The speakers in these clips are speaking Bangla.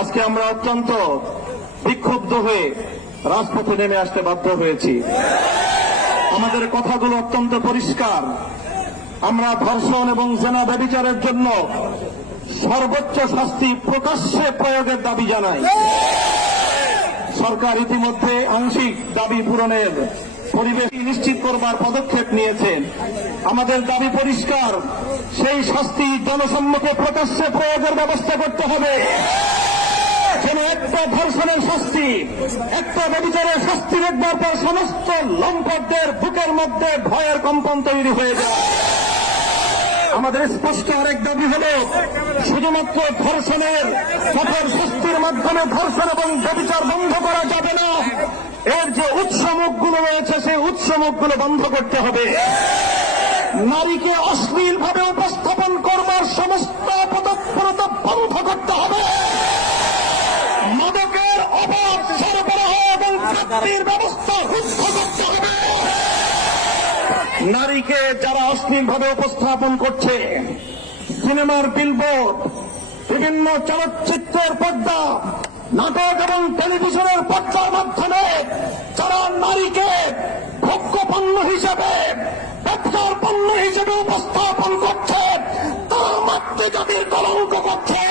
আজকে আমরা অত্যন্ত বিক্ষুব্ধ হয়ে রাজপথে নেমে আসতে বাধ্য হয়েছি। আমাদের কথাগুলো অত্যন্ত পরিষ্কার। আমরা ধর্ষণ এবং জেনা ব্যবিচারের জন্য সর্বোচ্চ শাস্তি প্রকাশ্যে প্রয়োগের দাবি জানাই। সরকার ইতিমধ্যে আংশিক দাবি পূরণের পরিবেশ নিশ্চিত করবার পদক্ষেপ নিয়েছেন আমাদের দাবি পরিষ্কার, সেই শাস্তি জনসম্মুখে প্রকাশ্যে প্রয়োগের ব্যবস্থা করতে হবে। যেন একটা ধর্ষণের শাস্তি, একটা ব্যবচারের শাস্তি দেখবার পর সমস্ত লম্পটদের বুকের মধ্যে ভয়ের কম্পন তৈরি হয়ে যায় আমাদের স্পষ্ট আরেক দাবি হল, শুধুমাত্র ধর্ষণের কঠোর শাস্তির মাধ্যমে ধর্ষণ এবং ব্যবচার বন্ধ করা যাবে না, এর যে উৎস মুখগুলো রয়েছে সেই উৎস মুখগুলো বন্ধ করতে হবে। নারীকে অশ্লীল ভাবে উপস্থাপন ব্যবস্থা নারীকে যারা অশ্লীলভাবে উপস্থাপন করছে, সিনেমার বিলবোর্ড বিভিন্ন চলচ্চিত্রের পর্দা, নাটক এবং টেলিভিশনের পর্দার মাধ্যমে যারা নারীকে ভোগ্য হিসেবে, ব্যবসার পণ্য হিসেবে উপস্থাপন করছে, তারা মাতৃজাতির কলঙ্ক করছে।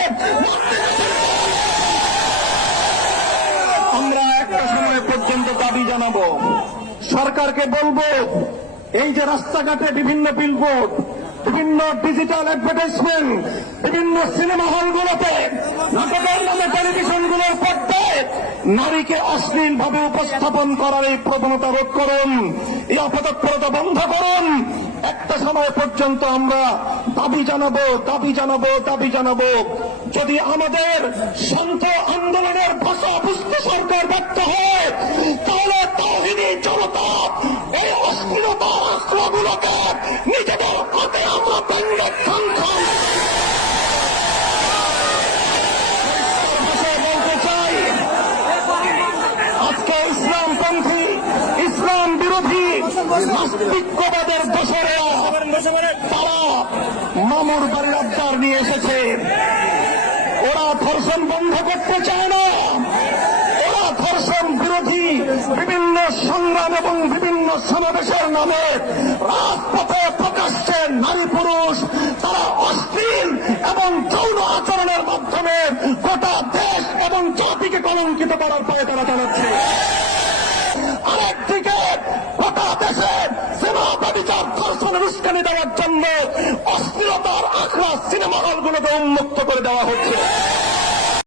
জানাব। সরকারকে বলব, এই যে রাস্তাঘাটে বিভিন্ন বিলবোর্ড বিভিন্ন ডিজিটাল অ্যাডভার্টাইজমেন্ট বিভিন্ন সিনেমা হলগুলোতে নাটকের নামে টেলিভিশনগুলোর পর্দায় নারীকে অশ্লীল ভাবে উপস্থাপন করার এই প্রবণতা রোধ করুন, এই অপতৎপরতা বন্ধ করুন। একটা সময় পর্যন্ত আমরা দাবি জানাব দাবি জানাব দাবি জানাব। যদি আমাদের সন্ত আন্দোলনের ভাষা বুঝতে সরকার ব্যর্থ হয় হাতে আমরা বলতে চাই আজকে ইসলামপন্থী ইসলাম বিরোধী নাস্তিক্যবাদের দোষরেরা তারা মামুর বাড়ির আবদার নিয়ে এসেছে ওরা ধর্ষণ বন্ধ করতে চায় না। বিরোধী বিভিন্ন সংগ্রাম এবং বিভিন্ন সমাবেশের নামে রাজপথে প্রকাশ্যে নারী পুরুষ, তারা অশ্লীল এবং যৌন আচরণের মাধ্যমে গোটা দেশ এবং জাতিকে কলঙ্কিত করার পরে তারা চালাচ্ছে। আরেকদিকে গোটা দেশে সিনেমা ব্যবচার ধর্ষণের উস্কানি দেওয়ার জন্য অস্থিরতার আখড়া সিনেমা হলগুলোকে উন্মুক্ত করে দেওয়া হচ্ছে।